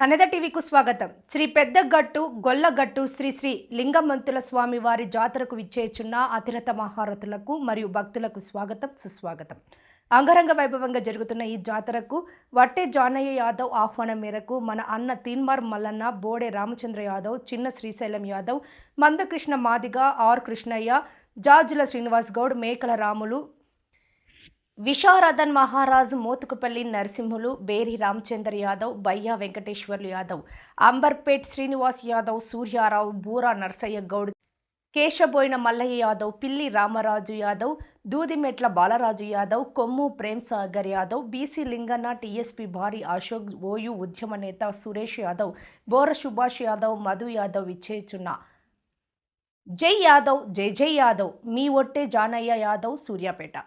సన్నద టీవీకు స్వాగతం. శ్రీ పెద్దగట్టు గొల్లగట్టు శ్రీ శ్రీ లింగమంతుల స్వామి వారి జాతరకు విచ్చేచున్న అతిరథ మహారథులకు మరియు భక్తులకు స్వాగతం సుస్వాగతం. అంగరంగ వైభవంగా జరుగుతున్న ఈ జాతరకు వట్టే జానయ్య యాదవ్ ఆహ్వానం మేరకు మన అన్న తీన్మార్ మల్లన్న, బోడే రామచంద్ర యాదవ్, చిన్న శ్రీశైలం యాదవ్, మందకృష్ణ మాదిగ, ఆర్ కృష్ణయ్య, జార్జుల శ్రీనివాస్ గౌడ్, మేకల రాములు, విశారదన్ మహారాజ్, మోతుకుపల్లి నరసింహులు, బేరి రామచంద్ర యాదవ్, బయ్యా వెంకటేశ్వర్లు యాదవ్, అంబర్పేట్ శ్రీనివాస్ యాదవ్, సూర్యారావు, బూరా నర్సయ్య గౌడ్, కేశబోయిన మల్లయ్య యాదవ్, పిల్లి రామరాజు యాదవ్, దూదిమెట్ల బాలరాజు యాదవ్, కొమ్ము ప్రేమ్ సాగర్ యాదవ్, బీసీ లింగన్న, టీఎస్పీ భారీ అశోక్, ఓయూ ఉద్యమ నేత సురేష్ యాదవ్, బోర సుభాష్ యాదవ్, మధు యాదవ్ విచ్చేచున్న జై యాదవ్, జై జై యాదవ్, మీ ఒట్టే జానయ్య యాదవ్, సూర్యాపేట.